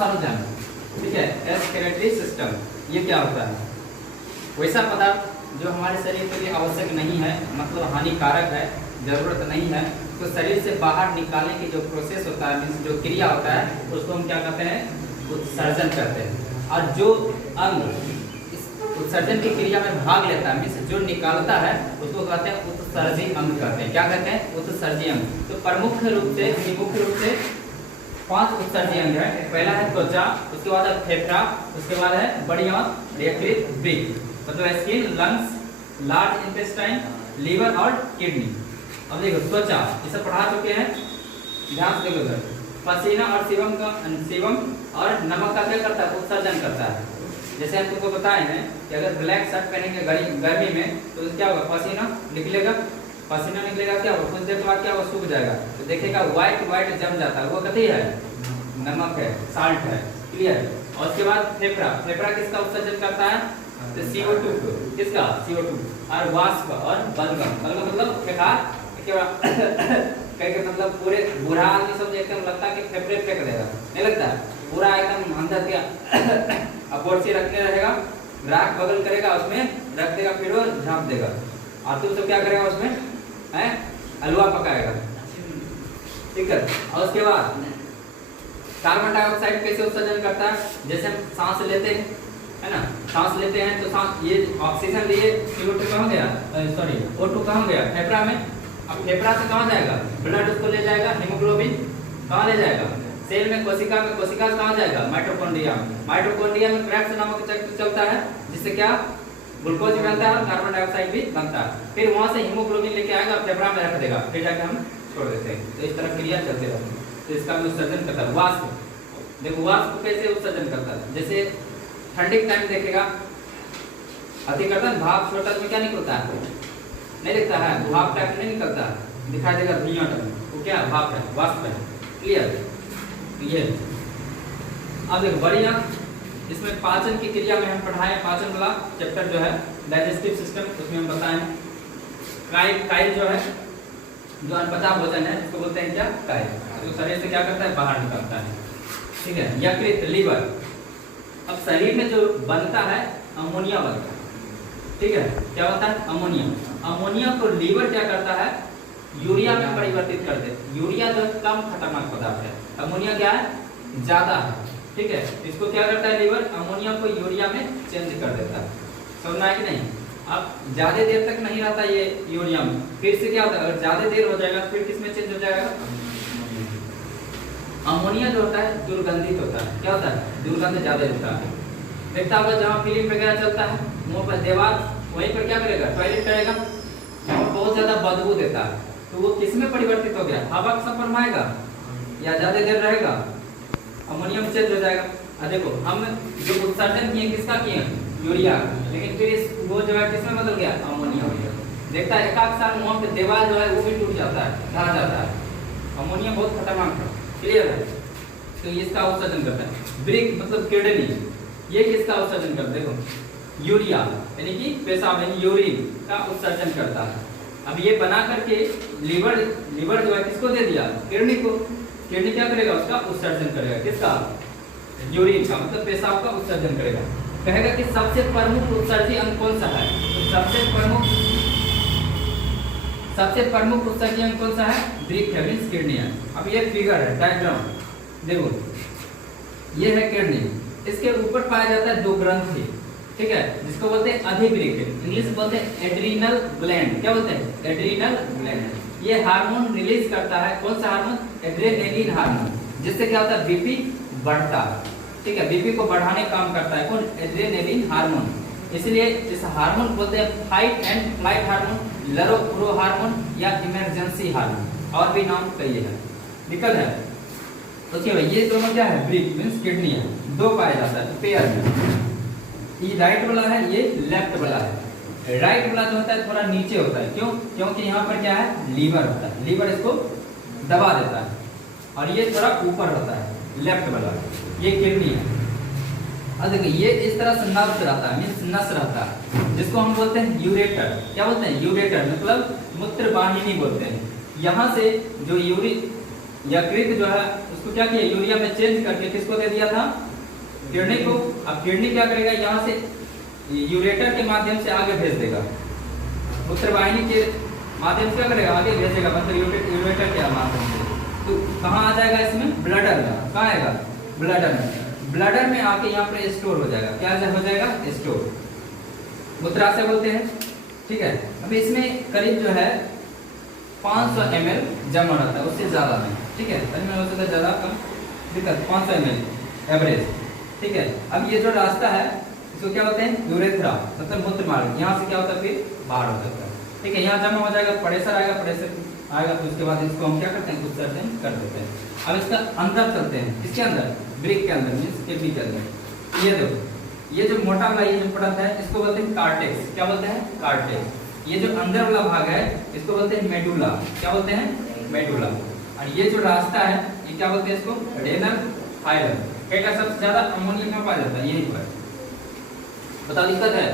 उत्सर्जन, ठीक है, एक्सक्रीटरी सिस्टम। ये क्या होता है? वैसा पदार्थ जो हमारे शरीर के लिए आवश्यक नहीं है, मतलब हानिकारक है, जरूरत नहीं है, तो शरीर से बाहर निकालने की जो प्रोसेस होता है, मीन्स जो क्रिया होता है, उसको हम क्या कहते हैं? उत्सर्जन कहते हैं। और जो अंग इस उत्सर्जन की क्रिया में भाग लेता है, मीन्स जो निकालता है, उसको कहते हैं उत्सर्जी अंग कहते हैं। क्या कहते हैं? उत्सर्जी अंग। तो प्रमुख रूप से 5 उत्सर्जी अंग है। पहला है त्वचा, उसके बाद है फेफड़ा, उसके बाद है बड़ी आंत, यकृत, वृक्क, मतलब skin, lungs, large intestine, liver और किडनी। अब देखो त्वचा, ये सब पढ़ा चुके हैं, ध्यान से देखो सर। पसीना और सीवम और नमक का क्या करता है? उत्सर्जन करता है। जैसे हम तुमको बताए हैं कि अगर ब्लैक शर्ट पहनेंगे गर्मी में तो क्या होगा? पसीना निकलेगा क्या होगा? कुछ देर बाद क्या होगा? सूख जाएगा, तो देखेगा व्हाइट जम जाता है, वो कथी है? नमक है, साल्ट है। क्लियर? और उसके बाद फेफड़ा किसका उत्सर्जन करता है? तो CO2 किसका? CO2। और वाष्प और बलगम मतलब फेंकार मतलब पूरे बूढ़ा आदमी सब एकदम लगता है कि फेफड़े फेंक देगा, नहीं लगता है? पूरा एकदम अंदर के अपोर्सी रखने रहेगा, राख बगल करेगा, उसमें रख देगा, फिर वो झाँप देगा। और तुम सब क्या करेगा? उसमें है हलवा पकाएगा, ठीक है। और उसके बाद कार्बन डाइऑक्साइड कैसे उत्सर्जन करता है? जैसे हम सांस लेते हैं, है ना, सांस लेते हैं तो सांस ये ऑक्सीजन लिए, CO2 कहाँ गया? सॉरी O2 कहाँ गया? फेफड़ा में। अब फेफड़ा से कहाँ जाएगा? ब्लड उसको ले जाएगा, हीमोग्लोबिन कहाँ ले जाएगा? सेल में, कोशिका से कहाँ जाएगा? माइटोकॉन्ड्रिया में क्रेब्स नामक चक्र चलता है, जिससे क्या? ग्लूकोज भी बनता है और कार्बन डाइऑक्साइड भी बनता है। फिर वहां से हीमोग्लोबिन लेके आएगा, फेफड़ा में रख देगा, फिर जाके हम छोड़ देते हैं। तो इस तरह क्रिया चलते रहती है। तो इसका भी उत्सर्जन करता है। वाष्प, देखो वाष्प कैसे उत्सर्जन करता है? जैसे ठंडी टाइम देखेगा, अति करता है, भाप छोटा में क्या निकलता है? नहीं दिखता है, भाप टाइप नहीं निकलता, दिखाई देगा धुआं टाइप, वो क्या? भाप है, वाष्प है। क्लियर? ये अब देखो बड़ी आंत, इसमें पाचन की क्रिया में हम पढ़ाए, पाचन वाला चैप्टर जो है डाइजेस्टिव सिस्टम, उसमें हम बताएं काइल जो है, जो अनपचा भोजन है, उसको बोलते हैं क्या? काइल। तो शरीर से क्या करता है? बाहर निकलता है, ठीक है। यकृत, लीवर। अब शरीर में जो बनता है अमोनिया बनता है, ठीक है। क्या बनता है? अमोनिया को लीवर क्या करता है? यूरिया में परिवर्तित कर देता है। यूरिया जो कम खतरनाक पदार्थ है, अमोनिया क्या है? ज्यादा है, ठीक है। इसको क्या करता है लीवर? अमोनिया को यूरिया में चेंज कर देता है। समझना है कि नहीं? अब ज्यादा देर तक नहीं रहता ये यूरिया में, फिर से क्या होता है? अगर ज्यादा देर हो जाएगा फिर किसमें चेंज हो जाएगा? अमोनिया जो होता है दुर्गंधित होता है। क्या होता है? दुर्गंध ज्यादा होता है। देखता होगा जहाँ फिल्म वगैरह चलता है, मुंह पर दीवार, वहीं पर क्या करेगा? टॉयलेट करेगा, और बहुत ज्यादा बदबू देता है, तो वो किसमें परिवर्तित हो गया? हवा का संपर्क में आएगा या ज्यादा देर रहेगा? अमोनियम चेंज हो जाएगा। देखो हम जो उत्सर्जन किए किसका किए? यूरिया, लेकिन फिर वो जो है किसमें बदल गया? अमोनिया हो गया। देखता है एक साल मुंह पे दीवार जो है वो भी टूट जाता है, ढह जाता है। अमोनिया बहुत खतरनाक है। क्लियर है? तो इसका उत्सर्जन करता है। वृक्क मतलब किडनी, ये किसका उत्सर्जन करता है? देखो यूरिया यानी कि पेशाब यानी यूरिन का उत्सर्जन करता है। अब ये बना करके लीवर जो है किसको दे दिया? किडनी को। किडनी क्या करेगा? उसका उत्सर्जन करेगा। किसका? यूरिन का, मतलब पेशाब का उत्सर्जन करेगा। कहेगा कि सबसे प्रमुख उत्सर्जी अंग कौन सा है? तो सबसे प्रमुख उत्सर्जी अंग कौन सा है? वृक्क है, मींस किडनी है। अब ये फिगर है, डायग्राम देखो, ये है किडनी, इसके ऊपर पाया जाता है 2 ग्रंथि, ठीक है, जिसको बोलते हैं अधिवृक्क, इंग्लिश में बोलते हैं एड्रीनल ग्लैंड। क्या बोलते हैं? Adrenal gland. ये हार्मोन रिलीज करता है, कौन सा हार्मोन? एड्रेनालिन हार्मोन, जिससे क्या होता है? बीपी बढ़ता है, ठीक है, बीपी को बढ़ाने का काम करता है। कौन? Adrenaline hormone. इसलिए इस हार्मोन बोलते हैं फाइट एंड फ्लाइट हार्मोन, लरो प्रो हार्मोन या इमरजेंसी हार्मोन, और भी नाम कई है। दिक्कत है? तो भाई ये दोनों क्या है? वृक्क मींस किडनी है, 2 पाया जाता है पेयर में। ये राइट वाला है, ये लेफ्ट वाला है। राइट वाला जो होता है थोड़ा नीचे होता है, क्यों? क्योंकि यहाँ पर क्या है? लीवर होता है, लीवर इसको दबा देता है, और ये थोड़ा ऊपर होता है लेफ्ट वाला, ये किडनी है। अब देखिए ये इस तरह से नस रहता है, मींस नस रहता है, जिसको हम बोलते हैं यूरेटर। क्या बोलते हैं? यूरेटर मतलब मूत्र वाहिनी बोलते हैं। यहाँ से जो यकृत जो है उसको क्या किया, यूरिया में चेंज करके किसको दे दिया था, किडनी को। अब किडनी क्या करेगा, यहाँ से यूरेटर के माध्यम से आगे भेज देगा, मूत्रवाहिनी के माध्यम से क्या करेगा, आगे भेजेगा, मतलब यूरेटर के माध्यम से। तो कहाँ आ जाएगा इसमें, ब्लडर में। कहाँ आएगा, ब्लडर में। ब्लडर में आके यहाँ पर स्टोर हो जाएगा। क्या हो जाएगा, स्टोर, मूत्राशय बोलते हैं। ठीक है, अब इसमें करीब जो है 500 ml जमा रहता है, उससे ज्यादा नहीं। ठीक है, में हो सकता है ज्यादा कम दिक्कत, 500 ml एवरेज। ठीक है, अब ये जो रास्ता है इसको क्या बोलते हैं, यूरेथ्रा, मतलब मूत्र मार्ग। यहाँ से क्या होता है, फिर बाहर हो जाता है। ठीक है, यहाँ जमा हो जाएगा, प्रेशर आएगा, प्रेशर आएगा तो उसके बाद इसको हम क्या करते हैं, उत्सर्जन कर देते हैं। अब इसका अंदर चलते हैं, इसके अंदर, ब्रिक के अंदर, मीन्स किडनी के अंदर। ये देखो, ये जो मोटा वाला ये जो परत है इसको बोलते हैं कार्टेक्स। क्या बोलते हैं, कार्टेक्स। ये जो अंदर वाला भाग है इसको बोलते हैं मेडुला। क्या बोलते हैं, मेडुला। और ये जो रास्ता है ये क्या बोलते हैं, इसको रेनल फाइलम। सबसे ज्यादा अमोनिया में पाया जाता है यहीं पर। बताओ दिक्कत है।